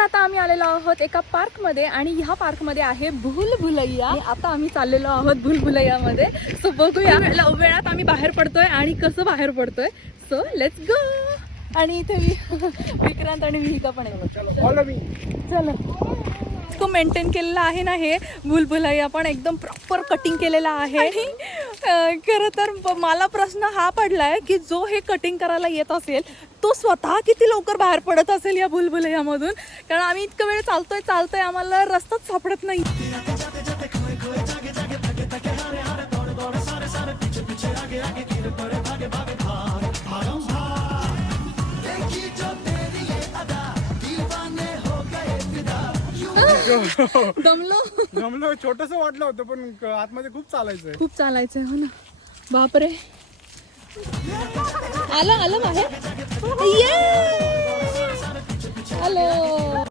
आता आम्ही आलेलो आहोत एका पार्कमध्ये आणि ह्या पार्कमध्ये आहे भूलभुलैया. आता आम्ही चाललेलो आहोत भूलभुलैयामध्ये. सो बघूया वेळात आम्ही बाहेर पडतोय आणि कसं बाहेर पडतोय. So let's go. आणि इथे विक्रांत आणि विहिका पण आहे. चलो तो मेंटेन केलेला आहे ना हे भूलभुलैया, पण एकदम प्रॉपर कटिंग केलेला आहे. आणि खरं तर मला प्रश्न हा पडलाय की जो हे कटिंग करायला येत असेल तो स्वतः किती लवकर बाहेर पडत असेल या भूलभुलैयामधून. कारण आम्ही इतकं वेळ चालतोय आम्हाला रस्ताच सापडत नाही. दमलो छोटस वाटलं होतं पण आतमध्ये खूप चालायचंय हो ना. बापरे आलं बाहेर. ये आलो.